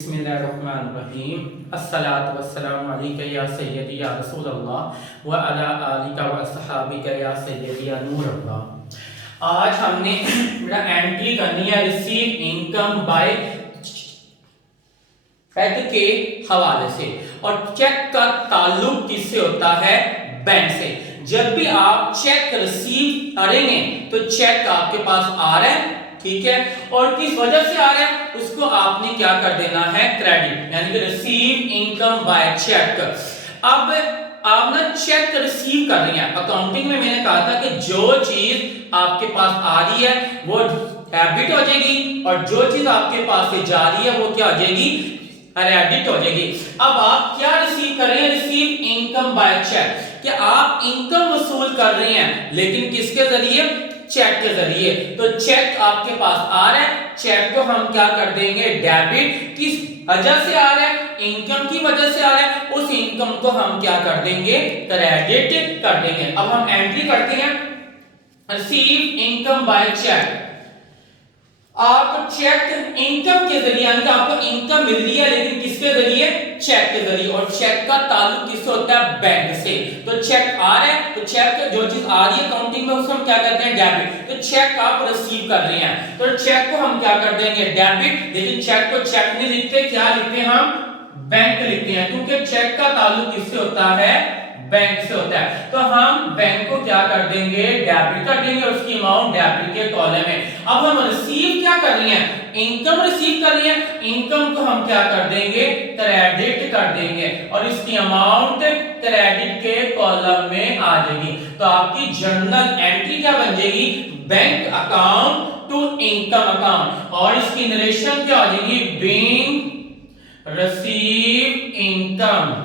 बिस्मिल्लाहिर्रहमानिर्रहीम अस्सलातु वस्सलामु अलैका या सय्यदी या रसूलल्लाह व अला आलिका व अस्हाबिका या सय्यदी या नूरल्लाह। आज हमने बेटा एंट्री करनी है रिसीव इनकम बाय चेक के हवाले से, और चेक का ताल्लुक किससे होता है? बैंक से। जब भी आप चेक रिसीव करेंगे तो चेक आपके पास आ रहा है, ठीक है, और किस वजह से आ रहा है उसको आपने क्या कर देना है? क्रेडिट, यानी कि रिसीव इनकम बाय चेक। अब आप ना चेक रिसीव कर रही हैं। अकाउंटिंग में मैंने कहा था कि जो चीज आपके पास आ रही है वो डेबिट हो जाएगी, और जो चीज आपके पास से जा रही है वो क्या हो जाएगी? क्रेडिट हो जाएगी। अब आप क्या रिसीव कर रहे हैं? रिसीव इनकम बाय चेक, कि आप इनकम वसूल कर रहे हैं, लेकिन किसके जरिए? चेक के जरिए। तो चेक आपके पास आ रहा है, चेक को हम क्या कर देंगे? डेबिट। किस वजह से आ रहा है? इनकम की वजह से आ रहा है, उस इनकम को हम क्या कर देंगे? क्रेडिट कर देंगे। अब हम एंट्री करते हैं रिसीव इनकम बाय चेक। आपको चेक इनकम के जरिए, यानी कि आपको इनकम मिल रही है, लेकिन किसके जरिए? चेक के जरिए। और चेक का ताल्लुक किससे होता है? बैंक से। तो चेक आ रहा है, तो चेक जो चीज आ रही है काउंटिंग में उसको हम क्या करते हैं? डेबिट। तो चेक आप रिसीव कर रहे हैं, तो चेक को हम क्या कर देंगे? डेबिट। लेकिन चेक को चेक नहीं लिखते, क्या लिखते हैं हम? बैंक लिखते हैं, क्योंकि चेक का ताल्लुक किससे होता है? बैंक से होता है। तो हम बैंक को क्या कर देंगे? डेबिट कर देंगे, उसकी अमाउंट डेबिट के कॉलम में। अब हम रिसीव क्या कर रही हैं? इनकम रिसीव कर रही हैं, इनकम को हम क्या कर देंगे? क्रेडिट कर देंगे, और इसकी अमाउंट क्रेडिट के कॉलम में आ जाएगी। तो आपकी जर्नल एंट्री क्या बन जाएगी? Bank account to income account, और इसकी नरेशन क्या हो जाएगी? Being receive income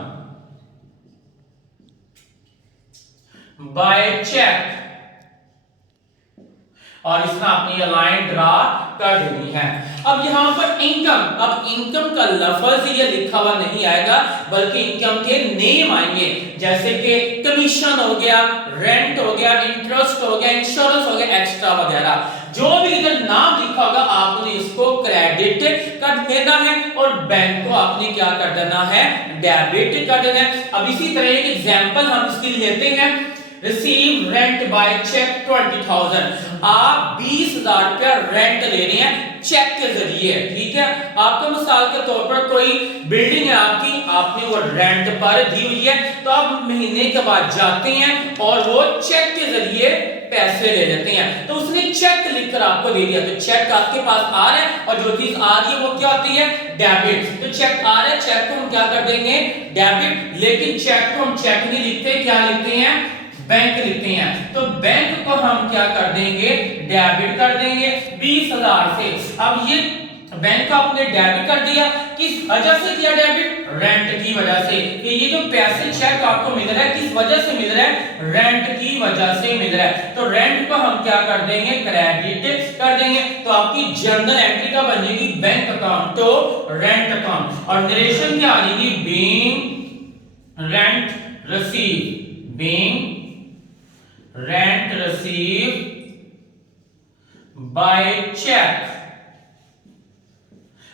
by cheque, और इसमें आपने ये लाइन ड्रा कर देनी है। अब यहां पर इनकम, अब इनकम का लफ्ज ये लिखा हुआ नहीं आएगा, बल्कि इनकम के नेम आएंगे, जैसे कि कमीशन हो गया, रेंट हो गया, इंटरेस्ट हो गया, इंश्योरेंस हो गया, एक्स्ट्रा वगैरह। जो भी इधर नाम लिखा होगा आपने इसको क्रेडिट कर देना है, और बैंक को आपने क्या कर देना है? डेबिट कर देना है। अब इसी तरह एक एग्जांपल हम इसके लेते हैं। Receive rent by cheque 20,000। आप 20,000 रुपया रेंट ले रहे हैं चेक के जरिए, ठीक है। आपको मिसाल के तौर पर कोई बिल्डिंग है आपकी, आपने वो रेंट पर दी हुई है, तो आप महीने के बाद जाते हैं और वो चेक के जरिए पैसे ले लेते हैं। तो उसने चेक लिखकर आपको दे दिया, तो चेक आपके पास आ रहा है, और जो चीज आ रही है वो क्या होती है? डेबिट। तो चेक आ रहा है, चेक को हम क्या कर देंगे? डेबिट। लेकिन चेक को हम चेक नहीं लिखते, क्या लिखते हैं? बैंक लिखते हैं। तो बैंक को हम क्या कर देंगे? डेबिट कर देंगे 20,000 से। अब ये बैंक को आपने डेबिट कर दिया, किस वजह से किया डेबिट? रेंट की वजह से। कि ये जो पैसे चेक आपको मिल रहा है किस वजह से मिल रहा है? रेंट की वजह से मिल रहा है। तो रेंट को हम क्या कर देंगे? क्रेडिट कर देंगे। तो आपकी जर्नल एंट्री का बन जाएगी bank account to rent account, और नरेशन क्या आ जाएगी? Being rent receive, being rent receive by cheque,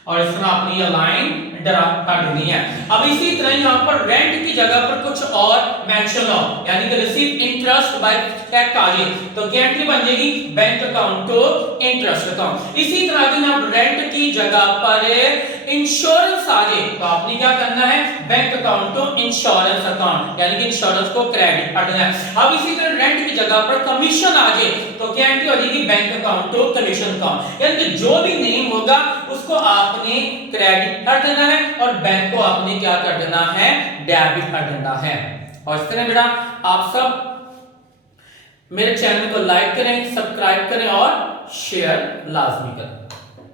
और इसमें आपने ये लाइन ड्रा कर देनी है। अब इसी तरह यहां पर रेंट की जगह पर कुछ और मेंशन हो, यानी कि रिसीव इंटरेस्ट बाय चेक आ जाए, तो क्या एंट्री बन जाएगी? Bank account to interest account. इसी तरह अगर आप रेंट की जगह पर इंश्योरेंस आ जाए, तो आपने क्या करना है? Bank account to insurance account, यानी कि इंश्योरेंस को क्रेडिट कर देना है। अब इसी तरह रेंट की जगह पर कमीशन आ जाए, तो क्या एंट्री हो जाएगी? Bank account to commission account, यानी कि जो भी नेम होगा उसको आपने क्रेडिट कर देना है, और बैंक को आपने क्या कर देना है? डेबिट कर देना है। और इस तरह बेटा आप सब मेरे चैनल को लाइक करें, सब्सक्राइब करें और शेयर लाजमी करें।